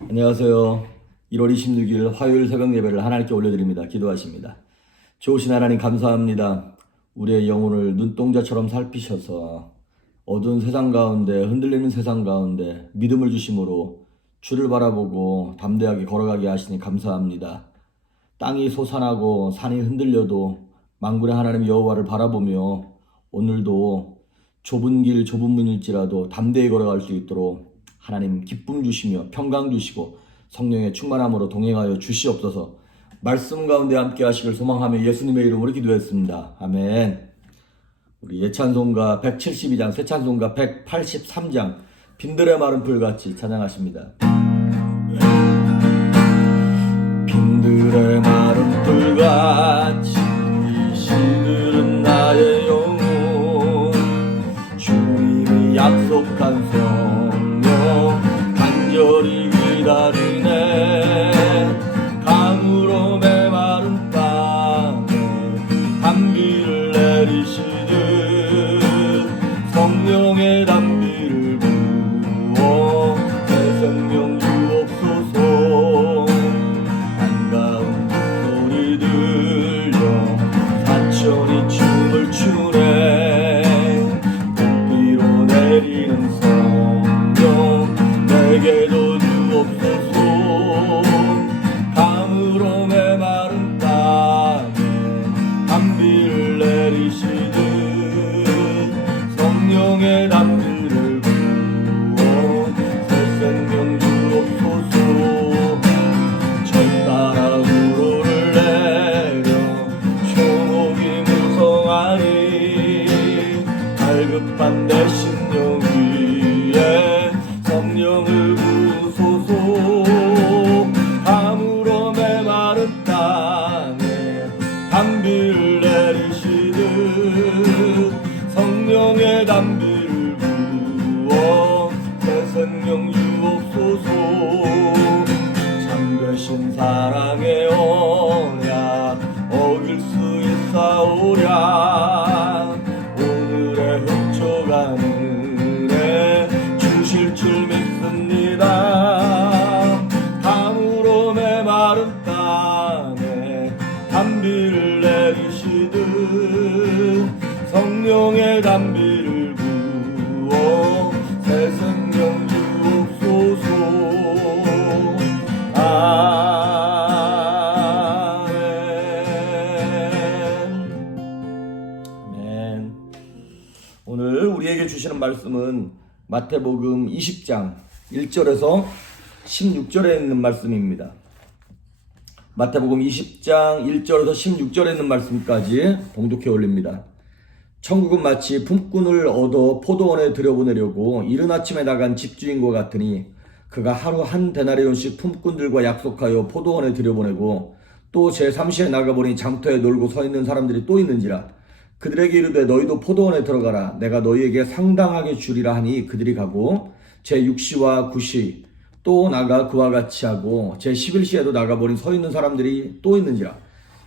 안녕하세요. 1월 26일 화요일 새벽 예배를 하나님께 올려드립니다. 기도하십니다. 좋으신 하나님 감사합니다. 우리의 영혼을 눈동자처럼 살피셔서 어두운 세상 가운데, 흔들리는 세상 가운데 믿음을 주심으로 주를 바라보고 담대하게 걸어가게 하시니 감사합니다. 땅이 솟아나고 산이 흔들려도 만군의 하나님 여호와를 바라보며 오늘도 좁은 길 좁은 문일지라도 담대히 걸어갈 수 있도록 하나님 기쁨 주시며 평강 주시고 성령의 충만함으로 동행하여 주시옵소서. 말씀 가운데 함께 하시길 소망하며 예수님의 이름으로 기도했습니다. 아멘. 우리 예찬송가 172장, 새찬송가 183장 빈들의 마른 풀같이 찬양하십니다. 빈들의 마른 풀같이 시들은 나의 영혼, 주님이 약속한 성령 간절히 기다리네. 강으로 메마른 땅에 단비를 내리시듯 성령의 단비를 부어 새 생명 주옵소서. 반가운 소리 들려 사천이 춤을 추네. 눈비로 내리는 성령 내게도 주옵소서. 강으로 메마른 땅에 단비를 내리시듯 성령의 단비를 부어 새 생명 주옵소서. 절 따라 우로를 내려 초목이 무성하니 갈급한 내 심령 위에 성령을 부소서. 감으로 메마른 땅에 단비를 내리시듯 성령의 단비를 부어 새 생명 주옵소서. 참되신 사랑의 언약 어길 수 있사오랴. 오늘의 흡족한 은혜 주실 줄 믿습니다. 강으로 메마른 땅에 단비를 내리시듯 성령의 단비를 부어 새 생명 주옵소서. 아멘. 오늘 우리에게 주시는 말씀은 마태복음 20장 1절에서 16절에 있는 말씀입니다. 마태복음 20장 1절에서 16절에 있는 말씀까지 봉독해 올립니다. 천국은 마치 품꾼을 얻어 포도원에 들여보내려고 이른 아침에 나간 집주인과 같으니 그가 하루 한 데나리온씩 품꾼들과 약속하여 포도원에 들여보내고 또 제3시에 나가보니 장터에 놀고 서 있는 사람들이 또 있는지라. 그들에게 이르되 너희도 포도원에 들어가라. 내가 너희에게 상당하게 주리라 하니 그들이 가고 제6시와 9시 또 나가 그와 같이 하고 제11시에도 나가보니 서 있는 사람들이 또 있는지라.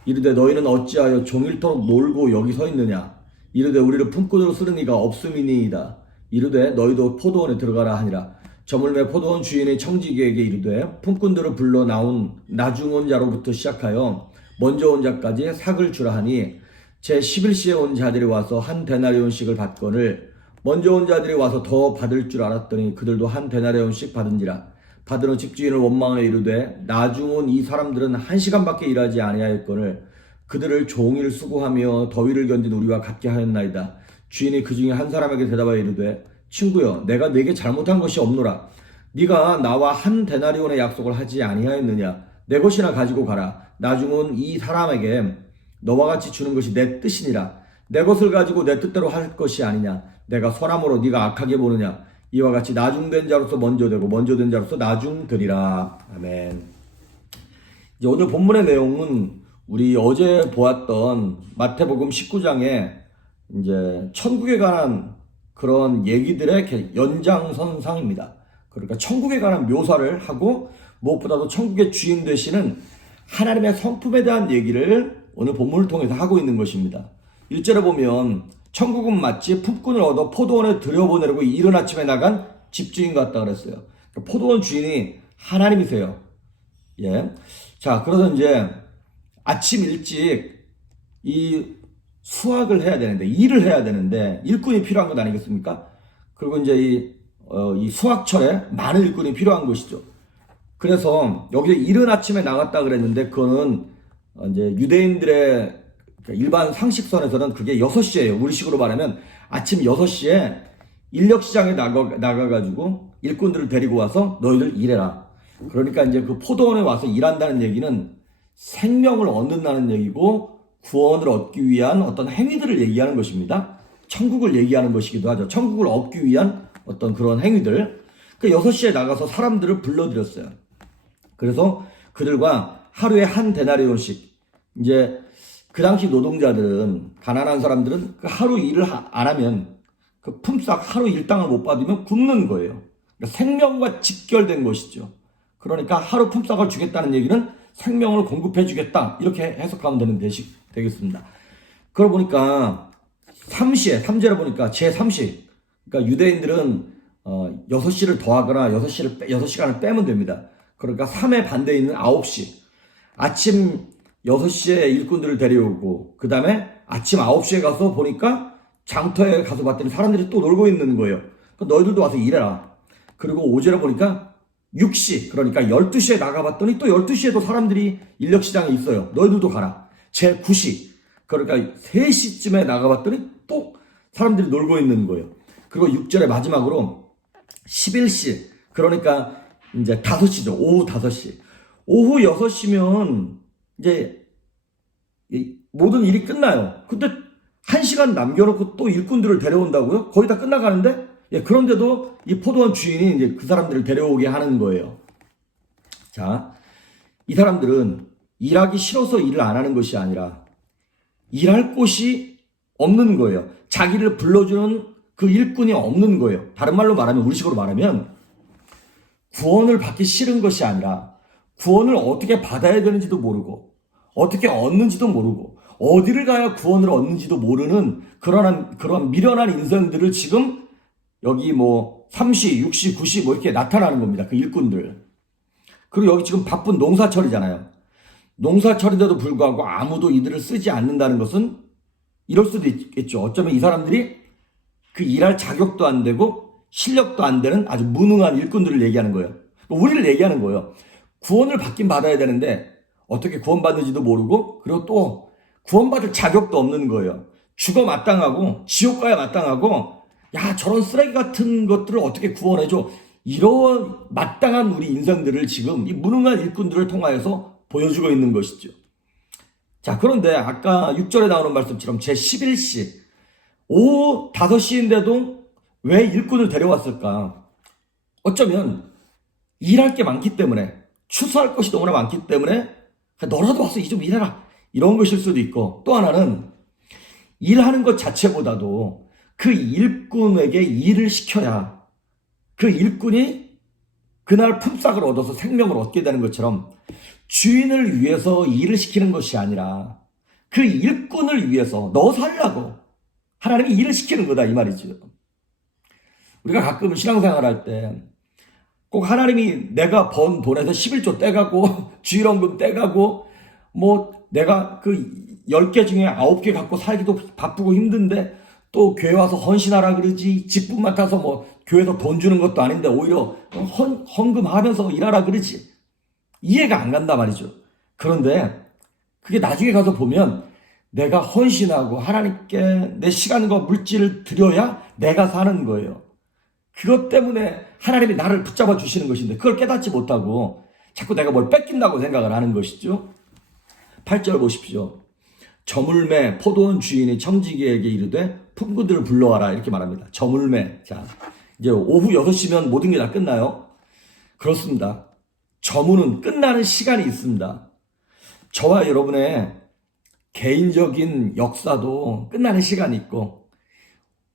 이르되 너희는 어찌하여 종일토록 놀고 여기 서 있느냐. 이르되 우리를 품꾼으로 쓰는 이가 없음이니이다. 이르되 너희도 포도원에 들어가라 하니라. 저물매 포도원 주인의 청지기에게 이르되 품꾼들을 불러 나온 나중 온 자로부터 시작하여 먼저 온 자까지 삭을 주라 하니 제11시에 온 자들이 와서 한 데나리온씩을 받거늘 먼저 온 자들이 와서 더 받을 줄 알았더니 그들도 한 데나리온씩 받은지라. 받은 후 집주인을 원망하여 이르되 나중 온 이 사람들은 1시간밖에 일하지 아니하였거늘 그들을 종일 수고하며 더위를 견딘 우리와 같게 하였나이다. 주인이 그 중에 한 사람에게 대답하여 이르되 친구여 내가 네게 잘못한 것이 없노라. 네가 나와 한 데나리온의 약속을 하지 아니하였느냐. 내 것이나 가지고 가라. 나중 온 이 사람에게 너와 같이 주는 것이 내 뜻이니라. 내 것을 가지고 내 뜻대로 할 것이 아니냐. 내가 선함으로 네가 악하게 보느냐. 이와 같이 나중된 자로서 먼저 되고 먼저 된 자로서 나중되리라. 아멘. 이제 오늘 본문의 내용은 우리 어제 보았던 마태복음 19장에 이제 천국에 관한 그런 얘기들의 연장선상입니다. 그러니까 천국에 관한 묘사를 하고 무엇보다도 천국의 주인 되시는 하나님의 성품에 대한 얘기를 오늘 본문을 통해서 하고 있는 것입니다. 1절에 보면 천국은 마치 품꾼을 얻어 포도원에 들여보내려고 이른 아침에 나간 집주인 같다 그랬어요. 포도원 주인이 하나님이세요. 예. 자, 그래서 이제 아침 일찍 이 수확을 해야 되는데, 일을 해야 되는데, 일꾼이 필요한 것 아니겠습니까? 그리고 이제 이 수확철에 많은 일꾼이 필요한 것이죠. 그래서 여기서 이른 아침에 나갔다 그랬는데, 그거는 이제 유대인들의 일반 상식선에서는 그게 6시예요. 우리식으로 말하면 아침 6시에 인력시장에 나가가지고 일꾼들을 데리고 와서 너희들 일해라. 그러니까 이제 그 포도원에 와서 일한다는 얘기는 생명을 얻는다는 얘기고 구원을 얻기 위한 어떤 행위들을 얘기하는 것입니다. 천국을 얘기하는 것이기도 하죠. 천국을 얻기 위한 어떤 그런 행위들. 그 6시에 나가서 사람들을 불러들였어요. 그래서 그들과 하루에 한 데나리온씩, 이제 그 당시 노동자들은, 가난한 사람들은 그 하루 일을 안 하면 그 품삯 하루 일당을 못 받으면 굶는 거예요. 그러니까 생명과 직결된 것이죠. 그러니까 하루 품삯을 주겠다는 얘기는 생명을 공급해 주겠다, 이렇게 해석하면 되겠습니다. 그러고 보니까 3제로 보니까 제3시, 그러니까 유대인들은 6시를 더하거나 6시간을 빼면 됩니다. 그러니까 3의 반대에 있는 9시, 아침 6시에 일꾼들을 데려오고, 그 다음에 아침 9시에 가서 보니까 장터에 가서 봤더니 사람들이 또 놀고 있는 거예요. 너희들도 와서 일해라. 그리고 5제로 보니까 6시, 그러니까 12시에 나가봤더니 또 12시에도 사람들이 인력시장에 있어요. 너희들도 가라. 제9시, 그러니까 3시쯤에 나가봤더니 또 사람들이 놀고 있는 거예요. 그리고 6절에 마지막으로 11시, 그러니까 이제 5시죠. 오후 5시. 오후 6시면 이제 모든 일이 끝나요. 근데 1시간 남겨놓고 또 일꾼들을 데려온다고요? 거의 다 끝나가는데? 예, 그런데도 이 포도원 주인이 이제 그 사람들을 데려오게 하는 거예요. 자, 이 사람들은 일하기 싫어서 일을 안 하는 것이 아니라 일할 곳이 없는 거예요. 자기를 불러주는 그 일꾼이 없는 거예요. 다른 말로 말하면, 우리식으로 말하면, 구원을 받기 싫은 것이 아니라 구원을 어떻게 받아야 되는지도 모르고 어떻게 얻는지도 모르고 어디를 가야 구원을 얻는지도 모르는 그런 미련한 인생들을 지금 여기 뭐 3시, 6시, 9시 뭐 이렇게 나타나는 겁니다. 그 일꾼들. 그리고 여기 지금 바쁜 농사철이잖아요. 농사철인데도 불구하고 아무도 이들을 쓰지 않는다는 것은 이럴 수도 있겠죠. 어쩌면 이 사람들이 그 일할 자격도 안 되고 실력도 안 되는 아주 무능한 일꾼들을 얘기하는 거예요. 우리를 얘기하는 거예요. 구원을 받긴 받아야 되는데 어떻게 구원받는지도 모르고, 그리고 또 구원받을 자격도 없는 거예요. 죽어 마땅하고 지옥 가야 마땅하고, 야, 저런 쓰레기 같은 것들을 어떻게 구원해줘. 이런 마땅한 우리 인생들을 지금 이 무능한 일꾼들을 통하여서 보여주고 있는 것이죠. 자, 그런데 아까 6절에 나오는 말씀처럼 제11시, 오후 5시인데도 왜 일꾼을 데려왔을까? 어쩌면 일할 게 많기 때문에, 추수할 것이 너무나 많기 때문에 너라도 와서 좀 일해라, 이런 것일 수도 있고, 또 하나는 일하는 것 자체보다도 그 일꾼에게 일을 시켜야 그 일꾼이 그날 품삯을 얻어서 생명을 얻게 되는 것처럼 주인을 위해서 일을 시키는 것이 아니라 그 일꾼을 위해서 너 살라고 하나님이 일을 시키는 거다, 이 말이죠. 우리가 가끔 신앙생활 할 때 꼭 하나님이 내가 번 돈에서 11조 떼가고 주일원금 떼가고 뭐 내가 그 10개 중에 9개 갖고 살기도 바쁘고 힘든데 또 교회 와서 헌신하라 그러지, 직분 맡아서 뭐 교회에서 돈 주는 것도 아닌데 오히려 헌금하면서 일하라 그러지. 이해가 안 간단 말이죠. 그런데 그게 나중에 가서 보면 내가 헌신하고 하나님께 내 시간과 물질을 드려야 내가 사는 거예요. 그것 때문에 하나님이 나를 붙잡아 주시는 것인데 그걸 깨닫지 못하고 자꾸 내가 뭘 뺏긴다고 생각을 하는 것이죠. 8절 보십시오. 저물매 포도원 주인이 청지기에게 이르되 품꾼들을 불러와라, 이렇게 말합니다. 저물매. 자, 이제 오후 6시면 모든 게 다 끝나요. 그렇습니다. 저물은 끝나는 시간이 있습니다. 저와 여러분의 개인적인 역사도 끝나는 시간이 있고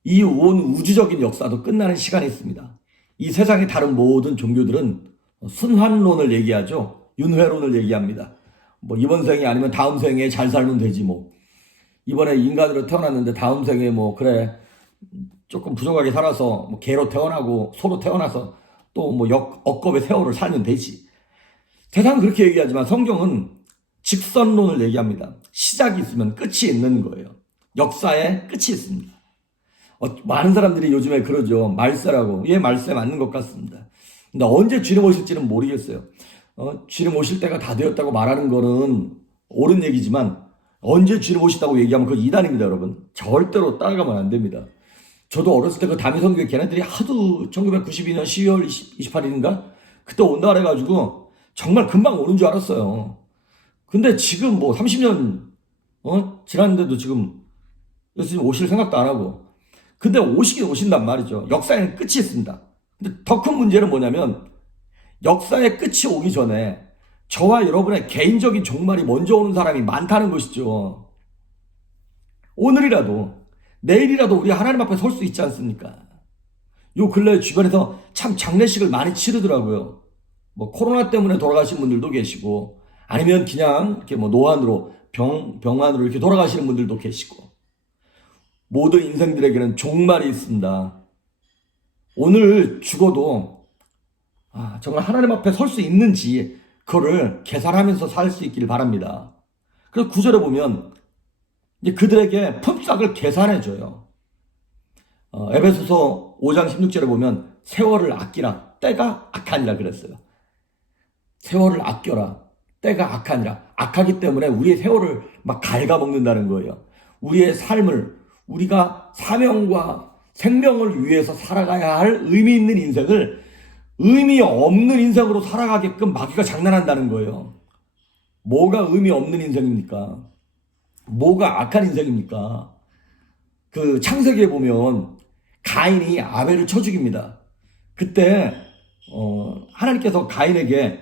이 온 우주적인 역사도 끝나는 시간이 있습니다. 이 세상의 다른 모든 종교들은 순환론을 얘기하죠. 윤회론을 얘기합니다. 뭐 이번 생에 아니면 다음 생에 잘 살면 되지, 뭐 이번에 인간으로 태어났는데 다음 생에 뭐 그래 조금 부족하게 살아서 뭐 개로 태어나고 소로 태어나서 또 뭐 억겁의 세월을 살면 되지. 세상은 그렇게 얘기하지만 성경은 직선론을 얘기합니다. 시작이 있으면 끝이 있는 거예요. 역사에 끝이 있습니다. 많은 사람들이 요즘에 그러죠. 말세라고. 예, 말세 맞는 것 같습니다. 근데 언제 주님 오실지는 모르겠어요. 주님 오실 때가 다 되었다고 말하는 거는 옳은 얘기지만 언제 주님 오신다고 얘기하면 그거 이단입니다, 여러분. 절대로 따라가면 안 됩니다. 저도 어렸을 때 그 다미성교회 걔네들이 하도 1992년 12월 28일인가? 그때 온다 그래가지고 정말 금방 오는 줄 알았어요. 근데 지금 뭐 30년, 지났는데도 지금 예수님 오실 생각도 안 하고. 근데 오시긴 오신단 말이죠. 역사에는 끝이 있습니다. 근데 더 큰 문제는 뭐냐면 역사의 끝이 오기 전에 저와 여러분의 개인적인 종말이 먼저 오는 사람이 많다는 것이죠. 오늘이라도 내일이라도 우리 하나님 앞에 설 수 있지 않습니까? 요 근래 주변에서 참 장례식을 많이 치르더라고요. 뭐 코로나 때문에 돌아가신 분들도 계시고 아니면 그냥 이렇게 뭐 노안으로 병환으로 이렇게 돌아가시는 분들도 계시고 모든 인생들에게는 종말이 있습니다. 오늘 죽어도 정말 하나님 앞에 설 수 있는지 그거를 계산하면서 살 수 있기를 바랍니다. 그래서 9절에 보면 이제 그들에게 품삯을 계산해줘요. 에베소서 5장 16절에 보면 세월을 아끼라 때가 악하니라 그랬어요. 세월을 아껴라 때가 악하니라. 악하기 때문에 우리의 세월을 막 갉아먹는다는 거예요. 우리의 삶을 우리가 사명과 생명을 위해서 살아가야 할 의미 있는 인생을 의미 없는 인생으로 살아가게끔 마귀가 장난한다는 거예요. 뭐가 의미 없는 인생입니까? 뭐가 악한 인생입니까? 그 창세기에 보면 가인이 아벨을 쳐 죽입니다. 그때 하나님께서 가인에게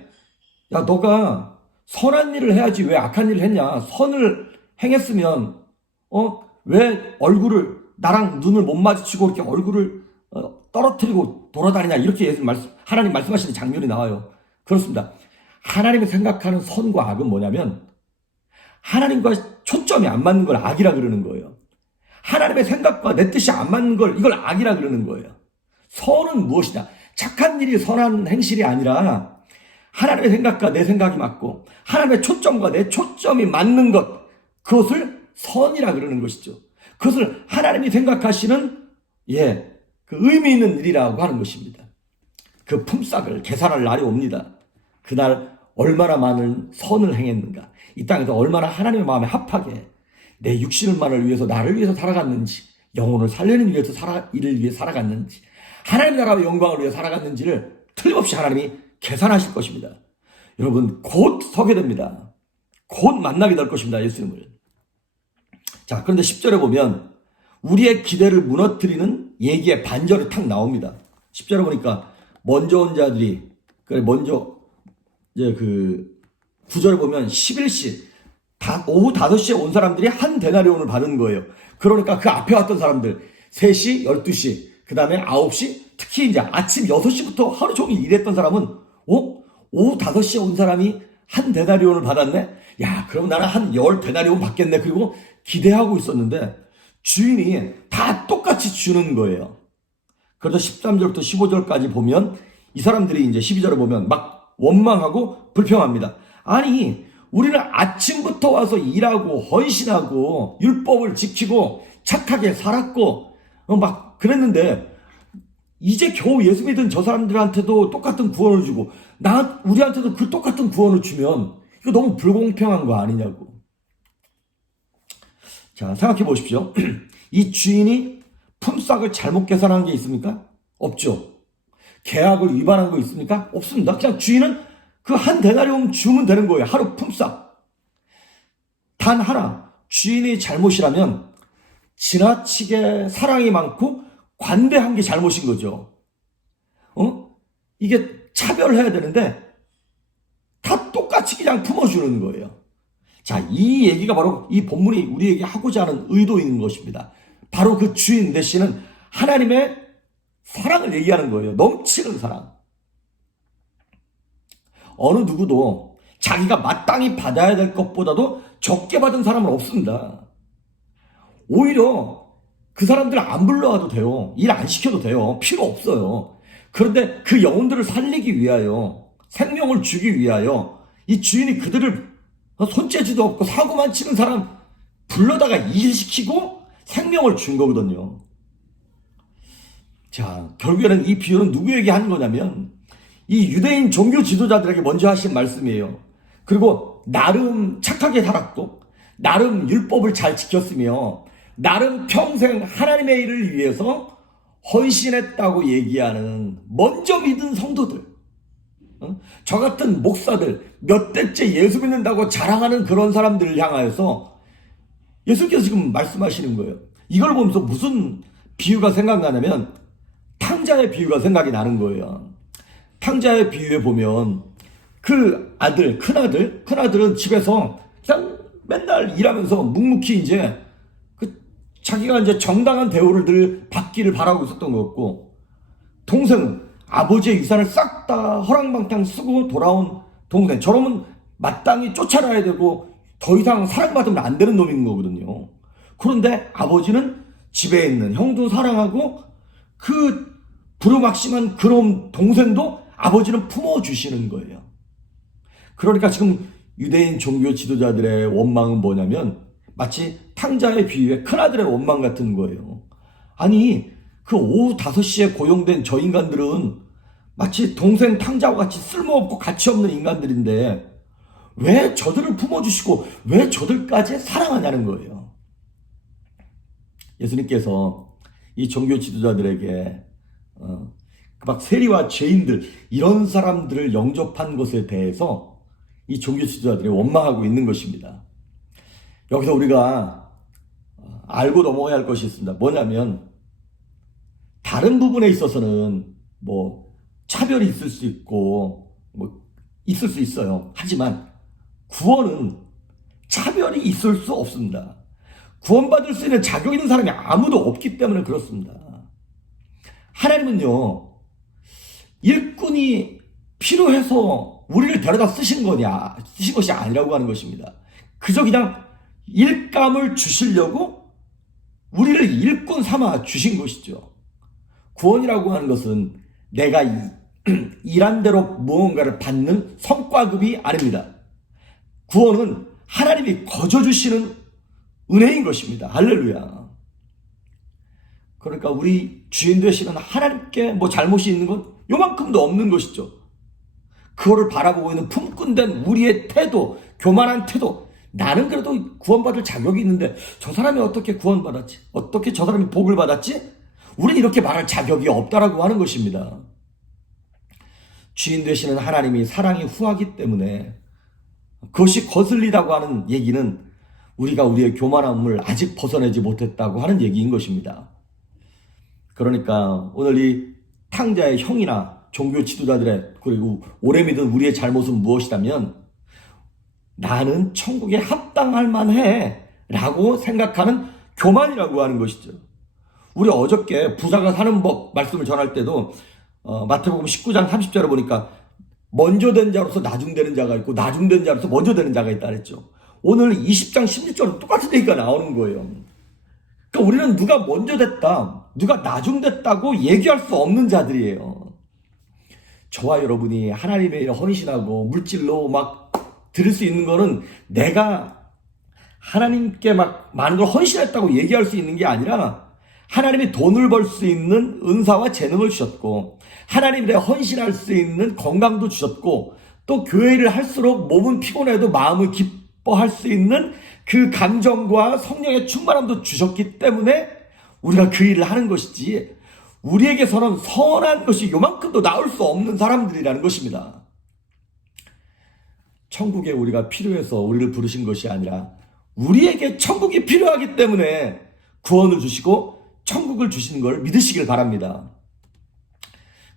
야 너가 선한 일을 해야지 왜 악한 일을 했냐? 선을 행했으면 왜 얼굴을 나랑 눈을 못 마주치고 이렇게 얼굴을 떨어뜨리고 돌아다니냐 이렇게 하나님 말씀하시는 장면이 나와요. 그렇습니다. 하나님이 생각하는 선과 악은 뭐냐면 하나님과 초점이 안 맞는 걸 악이라 그러는 거예요. 하나님의 생각과 내 뜻이 안 맞는 걸 이걸 악이라 그러는 거예요. 선은 무엇이냐? 착한 일이 선한 행실이 아니라 하나님의 생각과 내 생각이 맞고 하나님의 초점과 내 초점이 맞는 것 그것을 선이라 그러는 것이죠. 그것을 하나님이 생각하시는 그 의미 있는 일이라고 하는 것입니다. 그 품삯을 계산할 날이 옵니다. 그날 얼마나 많은 선을 행했는가, 이 땅에서 얼마나 하나님의 마음에 합하게 내 육신만을 위해서 나를 위해서 살아갔는지, 영혼을 살리는 위해서 이를 위해 살아갔는지, 하나님 나라의 영광을 위해 살아갔는지를 틀림없이 하나님이 계산하실 것입니다. 여러분 곧 서게 됩니다. 곧 만나게 될 것입니다. 예수님을. 자, 그런데 10절에 보면 우리의 기대를 무너뜨리는 얘기의 반절이 탁 나옵니다. 10절에 보니까 먼저 온 자들이 먼저 이제 9절에 보면 11시 오후 5시에 온 사람들이 한 데나리온을 받은 거예요. 그러니까 그 앞에 왔던 사람들 3시, 12시, 그 다음에 9시, 특히 이제 아침 6시부터 하루 종일 일했던 사람은 오후 5시에 온 사람이 한 데나리온을 받았네? 야, 그럼 나는 한 10데나리온 받겠네. 그리고 기대하고 있었는데 주인이 다 똑같이 주는 거예요. 그래서 13절부터 15절까지 보면 이 사람들이 이제 12절에 보면 막 원망하고 불평합니다. 아니, 우리는 아침부터 와서 일하고 헌신하고 율법을 지키고 착하게 살았고 막 그랬는데 이제 겨우 예수 믿은 저 사람들한테도 똑같은 구원을 주고 우리한테도 그 똑같은 구원을 주면 이거 너무 불공평한 거 아니냐고. 자, 생각해 보십시오. 이 주인이 품삯을 잘못 계산한 게 있습니까? 없죠. 계약을 위반한 거 있습니까? 없습니다. 그냥 주인은 그 한 데나리온 주면 되는 거예요. 하루 품삯. 단 하나, 주인의 잘못이라면 지나치게 사랑이 많고 관대한 게 잘못인 거죠. 이게 차별해야 되는데 다 똑같이 그냥 품어주는 거예요. 자, 이 얘기가 바로 이 본문이 우리에게 하고자 하는 의도인 것입니다. 바로 그 주인 대신은 하나님의 사랑을 얘기하는 거예요. 넘치는 사랑. 어느 누구도 자기가 마땅히 받아야 될 것보다도 적게 받은 사람은 없습니다. 오히려 그 사람들 안 불러와도 돼요. 일 안 시켜도 돼요. 필요 없어요. 그런데 그 영혼들을 살리기 위하여, 생명을 주기 위하여 이 주인이 그들을 손재주도 없고 사고만 치는 사람 불러다가 일시키고 생명을 준 거거든요. 자, 결국에는 이 비유는 누구에게 하는 거냐면 이 유대인 종교 지도자들에게 먼저 하신 말씀이에요. 그리고 나름 착하게 살았고 나름 율법을 잘 지켰으며 나름 평생 하나님의 일을 위해서 헌신했다고 얘기하는 먼저 믿은 성도들, 저 같은 목사들, 몇 대째 예수 믿는다고 자랑하는 그런 사람들을 향하여서 예수께서 지금 말씀하시는 거예요. 이걸 보면서 무슨 비유가 생각나냐면 탕자의 비유가 생각이 나는 거예요. 탕자의 비유에 보면 그 아들, 큰아들은 집에서 그냥 맨날 일하면서 묵묵히 이제 자기가 이제 정당한 대우를 늘 받기를 바라고 있었던 거였고, 동생은 아버지의 유산을 싹 다 허랑방탕 쓰고 돌아온 동생, 저러면 마땅히 쫓아놔야 되고 더 이상 사랑받으면 안 되는 놈인 거거든요. 그런데 아버지는 집에 있는 형도 사랑하고 그 부르막심한 그런 동생도 아버지는 품어주시는 거예요. 그러니까 지금 유대인 종교 지도자들의 원망은 뭐냐면 마치 탕자의 비유에 큰아들의 원망 같은 거예요. 아니, 그 오후 5시에 고용된 저 인간들은 마치 동생 탕자와 같이 쓸모없고 가치없는 인간들인데 왜 저들을 품어주시고 왜 저들까지 사랑하냐는 거예요. 예수님께서 이 종교 지도자들에게 막 세리와 죄인들 이런 사람들을 영접한 것에 대해서 이 종교 지도자들이 원망하고 있는 것입니다. 여기서 우리가 알고 넘어가야 할 것이 있습니다. 뭐냐면 다른 부분에 있어서는 뭐 차별이 있을 수 있고 뭐 있을 수 있어요. 하지만 구원은 차별이 있을 수 없습니다. 구원받을 수 있는 자격 있는 사람이 아무도 없기 때문에 그렇습니다. 하나님은요, 일꾼이 필요해서 우리를 데려다 쓰신 것이 아니라고 하는 것입니다. 그저 그냥 일감을 주시려고 우리를 일꾼 삼아 주신 것이죠. 구원이라고 하는 것은 내가 일한 대로 무언가를 받는 성과급이 아닙니다. 구원은 하나님이 거저 주시는 은혜인 것입니다. 할렐루야. 그러니까 우리 주인 되시는 하나님께 뭐 잘못이 있는 건 요만큼도 없는 것이죠. 그거를 바라보고 있는 품꾼된 우리의 태도, 교만한 태도, 나는 그래도 구원받을 자격이 있는데 저 사람이 어떻게 구원받았지? 어떻게 저 사람이 복을 받았지? 우리는 이렇게 말할 자격이 없다라고 하는 것입니다. 주인 되시는 하나님이 사랑이 후하기 때문에 그것이 거슬리다고 하는 얘기는 우리가 우리의 교만함을 아직 벗어내지 못했다고 하는 얘기인 것입니다. 그러니까 오늘 이 탕자의 형이나 종교 지도자들의 그리고 오래 믿은 우리의 잘못은 무엇이라면 나는 천국에 합당할 만해 라고 생각하는 교만이라고 하는 것이죠. 우리 어저께 부자가 사는 법 말씀을 전할 때도 마태복음 19장 30절에 보니까 먼저 된 자로서 나중되는 자가 있고 나중된 자로서 먼저 되는 자가 있다 그랬죠. 오늘 20장 16절은 똑같은 얘기가 나오는 거예요. 그러니까 우리는 누가 먼저 됐다, 누가 나중됐다고 얘기할 수 없는 자들이에요. 저와 여러분이 하나님의 일에 헌신하고 물질로 막 드릴 수 있는 거는 내가 하나님께 막 많은 걸 헌신했다고 얘기할 수 있는 게 아니라 하나님이 돈을 벌 수 있는 은사와 재능을 주셨고 하나님 일에 헌신할 수 있는 건강도 주셨고 또 교회를 할수록 몸은 피곤해도 마음을 기뻐할 수 있는 그 감정과 성령의 충만함도 주셨기 때문에 우리가 그 일을 하는 것이지 우리에게서는 선한 것이 요만큼도 나올 수 없는 사람들이라는 것입니다. 천국에 우리가 필요해서 우리를 부르신 것이 아니라 우리에게 천국이 필요하기 때문에 구원을 주시고 천국을 주시는 걸 믿으시길 바랍니다.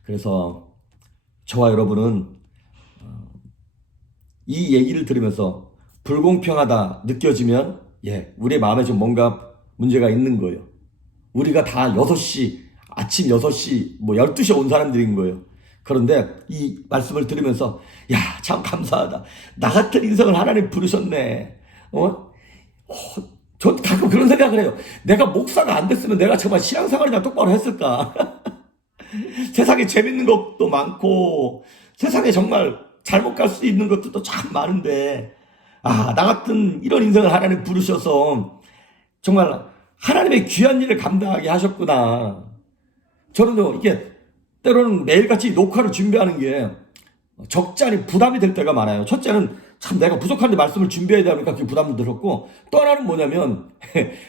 그래서 저와 여러분은 이 얘기를 들으면서 불공평하다 느껴지면 우리의 마음에 좀 뭔가 문제가 있는 거예요. 우리가 다 6시, 아침 6시, 뭐 12시에 온 사람들인 거예요. 그런데 이 말씀을 들으면서 참 감사하다. 나 같은 인생을 하나님 부르셨네. 저 가끔 그런 생각을 해요. 내가 목사가 안 됐으면 내가 정말 신앙생활이나 똑바로 했을까? 세상에 재밌는 것도 많고 세상에 정말 잘못 갈 수 있는 것들도 참 많은데 나 같은 이런 인생을 하나님 부르셔서 정말 하나님의 귀한 일을 감당하게 하셨구나. 저는요, 이게 때로는 매일같이 녹화를 준비하는 게 적잖이 부담이 될 때가 많아요. 첫째는 참 내가 부족한데 말씀을 준비해야 되니까 그게 부담도 들었고, 또 하나는 뭐냐면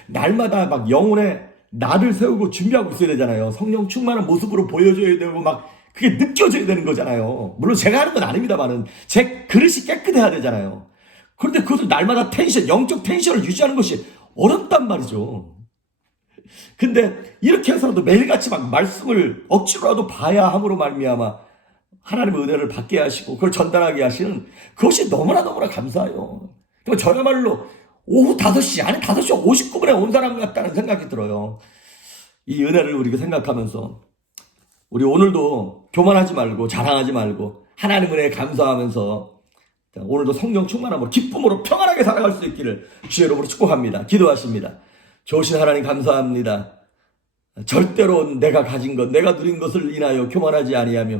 날마다 막 영혼의 나를 세우고 준비하고 있어야 되잖아요. 성령 충만한 모습으로 보여줘야 되고 막 그게 느껴져야 되는 거잖아요. 물론 제가 하는 건 아닙니다만은 제 그릇이 깨끗해야 되잖아요. 그런데 그것을 날마다 영적 텐션을 유지하는 것이 어렵단 말이죠. 근데 이렇게 해서라도 매일같이 막 말씀을 억지로라도 봐야 함으로 말미암아 하나님의 은혜를 받게 하시고 그걸 전달하게 하시는 그것이 너무나 감사해요. 저야말로 오후 5시, 아니 5시 59분에 온 사람 같다는 생각이 들어요. 이 은혜를 우리가 생각하면서 우리 오늘도 교만하지 말고 자랑하지 말고 하나님 은혜에 감사하면서 오늘도 성령 충만함으로 기쁨으로 평안하게 살아갈 수 있기를 주의 이름으로 축복합니다. 기도하십니다. 좋으신 하나님 감사합니다. 절대로 내가 가진 것, 내가 누린 것을 인하여 교만하지 아니하며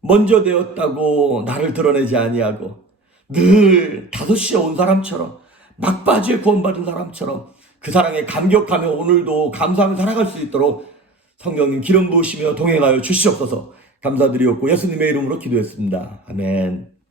먼저 되었다고 나를 드러내지 아니하고 늘 5시에 온 사람처럼 막바지에 구원받은 사람처럼 그 사랑에 감격하며 오늘도 감사하며 살아갈 수 있도록 성령님 기름 부으시며 동행하여 주시옵소서. 감사드리옵고 예수님의 이름으로 기도했습니다. 아멘.